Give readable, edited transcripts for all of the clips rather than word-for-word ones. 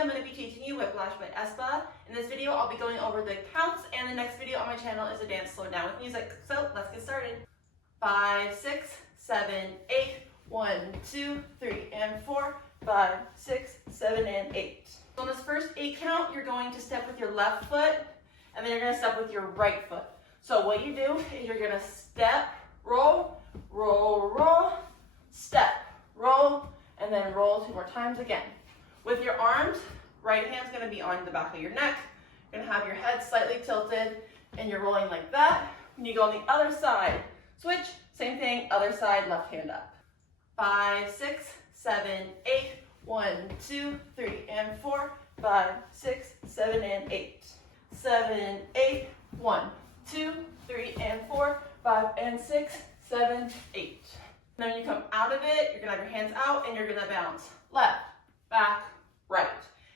I'm going to be teaching you Whiplash by Aespa. In this video, I'll be going over the counts, and the next video on my channel is a dance slowed down with music. So let's get started. 5, 6, 7, 8, 1, 2, 3, and 4, 5, 6, 7, and 8. So on this first 8 count, you're going to step with your left foot, and then you're going to step with your right foot. So what you do is you're going to step, roll, roll, roll, step, roll, and then roll 2 more times again. With your arms, right hand's going to be on the back of your neck. You're going to have your head slightly tilted, and you're rolling like that. When you go on the other side, switch, same thing, other side, left hand up. 5, 6, 7, 8, 1, 2, 3, and 4, 5, 6, 7, and 8. 7, 8, 1, 2, 3, and 4, 5, and 6, 7, 8. And then when you come out of it, you're going to have your hands out and you're going to bounce left, back, right.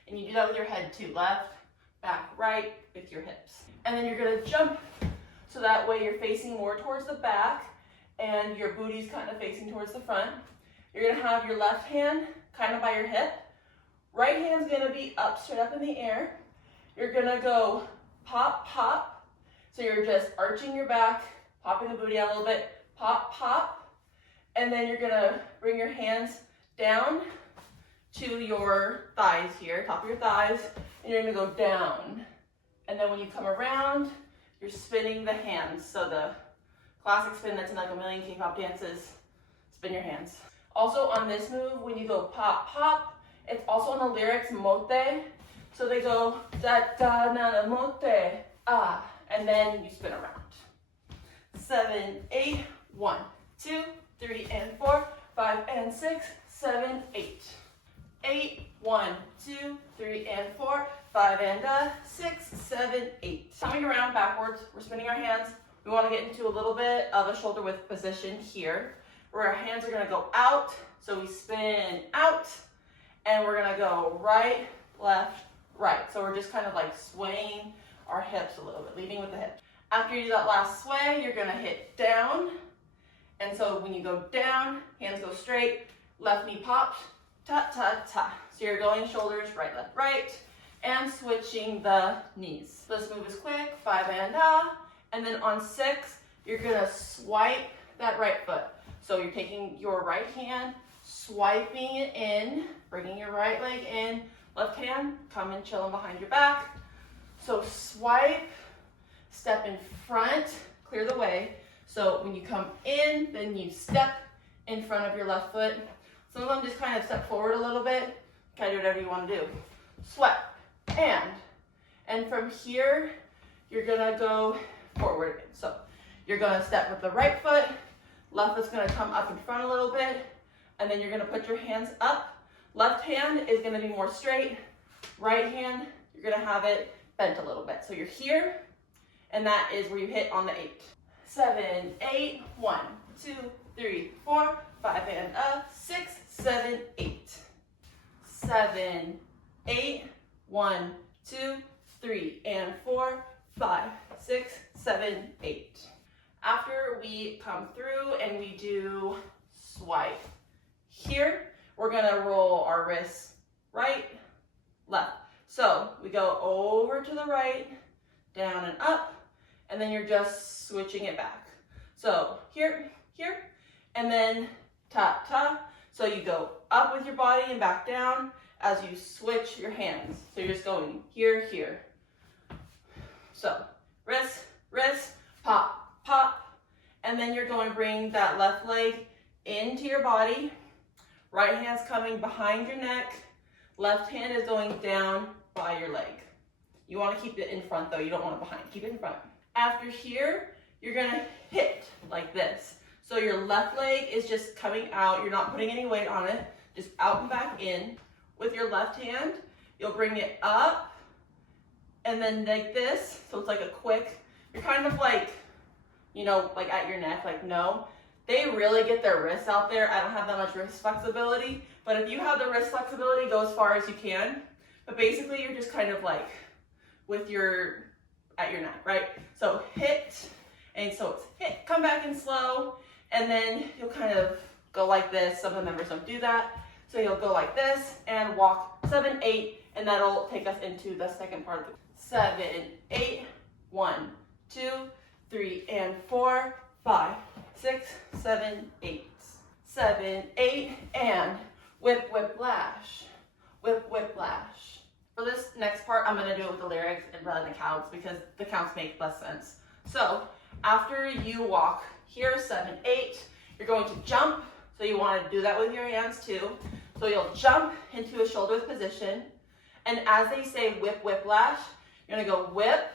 And you do that with your head too. Left, back, right with your hips. And then you're going to jump so that way you're facing more towards the back and your booty's kind of facing towards the front. You're going to have your left hand kind of by your hip. Right hand's going to be up, straight up in the air. You're going to go pop, pop. So you're just arching your back, popping the booty out a little bit, pop, pop. And then you're going to bring your hands down to your thighs here, top of your thighs, and you're going to go down. And then when you come around, you're spinning the hands. So the classic spin that's in like a million K-pop dances, spin your hands. Also on this move, when you go pop, pop, it's also on the lyrics mote. So they go da da na na mote, ah, and then you spin around. 7, 8, 1, 2, 3, and 4, 5, and 6, 7, 8. 8, 1, 2, 3, and 4, 5, and 6, 7, 8. Coming around backwards, we're spinning our hands. We want to get into a little bit of a shoulder width position here, where our hands are going to go out. So we spin out, and we're going to go right, left, right. So we're just kind of like swaying our hips a little bit, leading with the hips. After you do that last sway, you're going to hit down. And so when you go down, hands go straight, left knee pops, ta, ta, ta. So you're going shoulders, right, left, right, and switching the knees. This move is quick, 5 and then on 6, you're gonna swipe that right foot. So you're taking your right hand, swiping it in, bringing your right leg in, left hand, come and chilling behind your back. So swipe, step in front, clear the way. So when you come in, then you step in front of your left foot. Some of them just kind of step forward a little bit. Kind of do whatever you want to do. Sweep, and from here, you're gonna go forward. So you're gonna step with the right foot, left foot's gonna come up in front a little bit, and then you're gonna put your hands up. Left hand is gonna be more straight. Right hand, you're gonna have it bent a little bit. So you're here, and that is where you hit on the 8. 7, 8, 1, 2, 3, 4, 5, and 6, 7, 8. 7, 8, 1, 2, 3, and 4, 5, 6, 7, 8. After we come through and we do swipe here, we're gonna roll our wrists right, left. So we go over to the right, down and up, and then you're just switching it back. So here, here, and then ta, ta. So you go up with your body and back down as you switch your hands. So you're just going here, here. So wrist, wrist, pop, pop. And then you're going to bring that left leg into your body. Right hand's coming behind your neck. Left hand is going down by your leg. You want to keep it in front though. You don't want it behind. Keep it in front. After here, you're going to hit like this. So your left leg is just coming out. You're not putting any weight on it. Just out and back in. With your left hand, you'll bring it up and then like this. So it's like a quick, you're kind of like, you know, like at your neck, like no. They really get their wrists out there. I don't have that much wrist flexibility, but if you have the wrist flexibility, go as far as you can. But basically you're just kind of like with your, at your neck, right? So hit, and so it's hit, come back in slow, and then you'll kind of go like this. Some of the members don't do that. So you'll go like this and walk 7, 8, and that'll take us into the second part of the 7, 8, 1, 2, 3, and 4, 5, 6, 7, 8. 7, 8, and whip, whiplash. Whip, whiplash. For this next part, I'm going to do it with the lyrics rather than the counts because the counts make less sense. So after you walk here, 7, 8, you're going to jump. So you want to do that with your hands too. So you'll jump into a shoulder width position. And as they say whip, whiplash, you're going to go whip,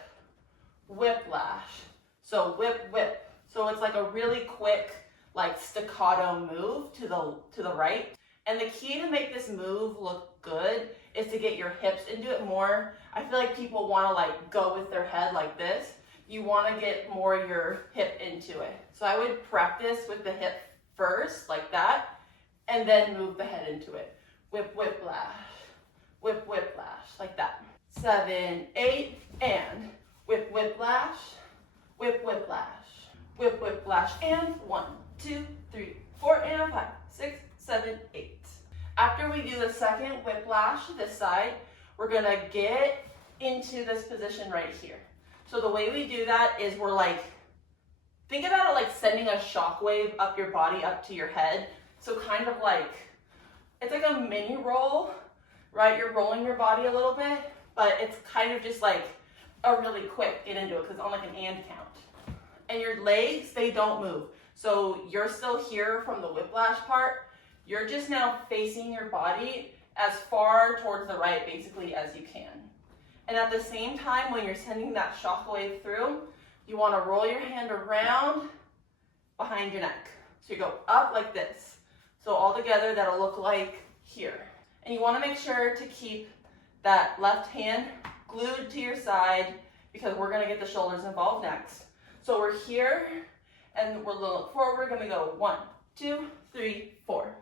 whiplash. So whip, whip. So it's like a really quick, like staccato move to the right. And the key to make this move look good is to get your hips into it more. I feel like people want to like go with their head like this. You want to get more your hip into it. So I would practice with the hip first, like that, and then move the head into it. Whip, whiplash, whip, whiplash, like that. 7, 8, and whip, whiplash, whip, whiplash, whip, whiplash, and 1, 2, 3, 4, and 5, 6, 7, 8. After we do the second whiplash this side, we're gonna get into this position right here. So the way we do that is we're like, think about it like sending a shockwave up your body, up to your head. So kind of like, it's like a mini roll, right? You're rolling your body a little bit, but it's kind of just like a really quick get into it because it's on like an and count. And your legs, they don't move. So you're still here from the whiplash part. You're just now facing your body as far towards the right basically as you can. And at the same time, when you're sending that shockwave through, you want to roll your hand around behind your neck. So you go up like this. So all together, that'll look like here. And you want to make sure to keep that left hand glued to your side because we're going to get the shoulders involved next. So we're here and we're going to look forward. We're going to go 1, 2, 3, 4.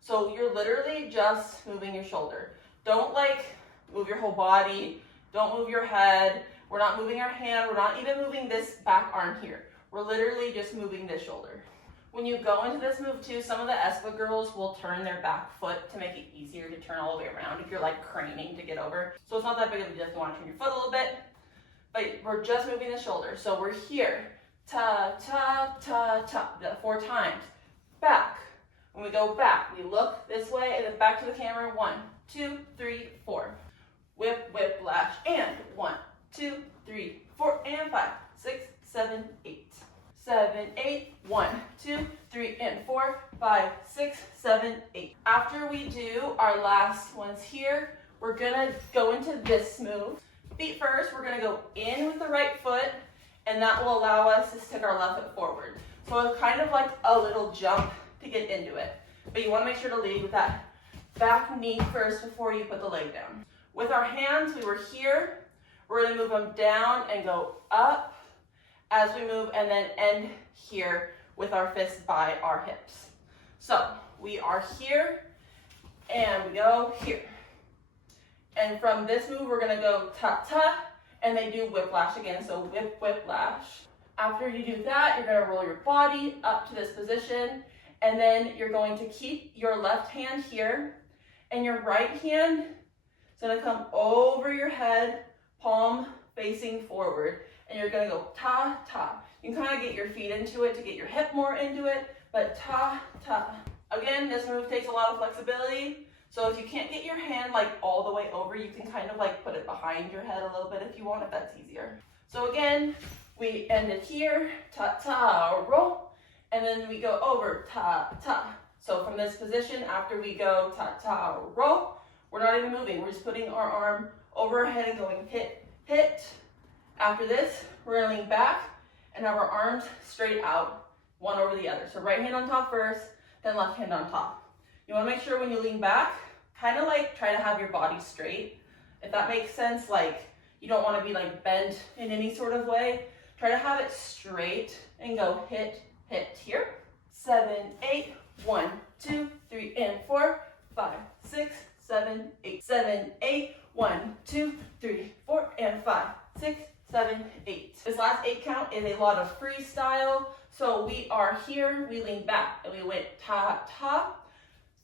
So you're literally just moving your shoulder. Don't like move your whole body. Don't move your head. We're not moving our hand. We're not even moving this back arm here. We're literally just moving this shoulder. When you go into this move too, some of the Aespa girls will turn their back foot to make it easier to turn all the way around if you're like craning to get over. So it's not that big of a deal if you want to turn your foot a little bit, but we're just moving the shoulder. So we're here, ta, ta, ta, ta, 4 times. Back. When we go back, we look this way and then back to the camera. 1, 2, 3, 4. Whip, whiplash, and 1, 2, 3, 4, and 5, 6, 7, 8. 7, 8, 1, 2, 3, and 4, 5, 6, 7, 8. After we do our last ones here, we're gonna go into this move. Feet first, we're gonna go in with the right foot, and that will allow us to stick our left foot forward. So it's kind of like a little jump to get into it. But you wanna make sure to lead with that back knee first before you put the leg down. With our hands, we were here. We're gonna move them down and go up as we move and then end here with our fists by our hips. So we are here and we go here. And from this move, we're gonna go ta-ta and then do whiplash again. So whip, whiplash. After you do that, you're gonna roll your body up to this position and then you're going to keep your left hand here and your right hand is gonna come over your head, palm facing forward, and you're gonna go ta, ta. You can kind of get your feet into it to get your hip more into it, but ta, ta. Again, this move takes a lot of flexibility, so if you can't get your hand like all the way over, you can kind of like put it behind your head a little bit if you want, if that's easier. So again, we end it here, ta, ta, roll, and then we go over, ta, ta. So from this position, after we go ta, ta, roll, we're not even moving. We're just putting our arm over our head and going hit, hit. After this, we're gonna lean back and have our arms straight out, one over the other. So right hand on top first, then left hand on top. You wanna make sure when you lean back, kind of like try to have your body straight. If that makes sense, like you don't wanna be like bent in any sort of way. Try to have it straight and go hit, hit here. 7, 8, 1, 2, 3, and 4, 5, 6, 7, 8. 7, 8, 1, 2, 3, 4, and 5, 6, 7, 8. This last 8 count is a lot of freestyle. So we are here, we lean back, and we went ta, ta.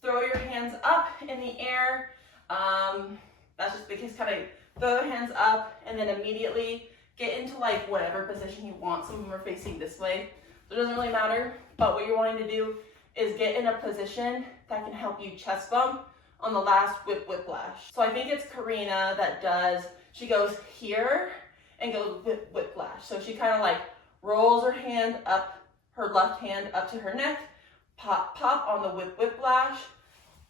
Throw your hands up in the air. That's just because kind of throw your hands up and then immediately get into like whatever position you want. Some of them are facing this way, so it doesn't really matter. But what you're wanting to do is get in a position that can help you chest bump on the last whiplash. So I think it's Karina that does, she goes here and goes whiplash. So she kind of like rolls her hand up, her left hand up to her neck, pop on the whiplash,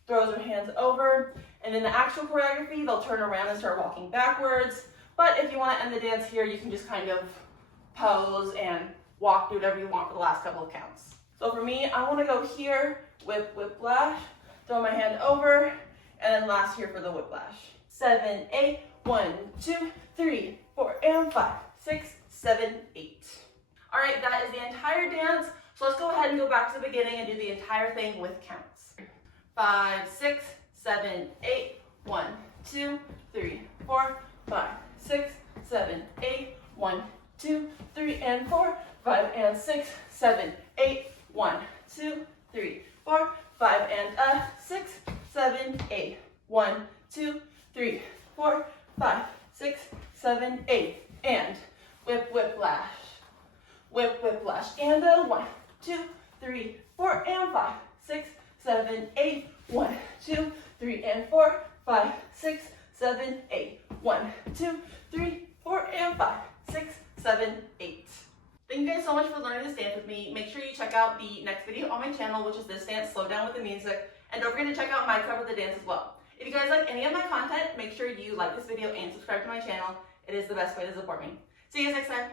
throws her hands over, and in the actual choreography, they'll turn around and start walking backwards. But if you want to end the dance here, you can just kind of pose and walk, do whatever you want for the last couple of counts. So for me, I want to go here, whiplash, throw my hand over, and then last here for the whiplash. 7, 8, 1, 2, 3, 4, and 5, 6, 7, 8. All right, that is the entire dance. So let's go ahead and go back to the beginning and do the entire thing with counts. 5, 6, 7, 8, 1, 2, 3, 4, 5, 6, 7, 8, 1, 2, 3, and 4, 5, and 6, 7, 8, 1, 2, 3, 4, 5, and 6, 7, 8, 1, 2, 3, 4, 5, 6, 7, 8, and whiplash, whiplash, and 1, 2, 3, 4, and 5, 6, 7, 8, 1, 2, 3, and 4, 5, 6, 7, 8, 1, 2, 3, 4, and 5, 6, 7, 8. Thank you guys so much for learning this dance with me. Make sure you check out the next video on my channel, which is this dance, Slow Down with the Music. And don't forget to check out my cover of the dance as well. If you guys like any of my content, make sure you like this video and subscribe to my channel. It is the best way to support me. See you guys next time.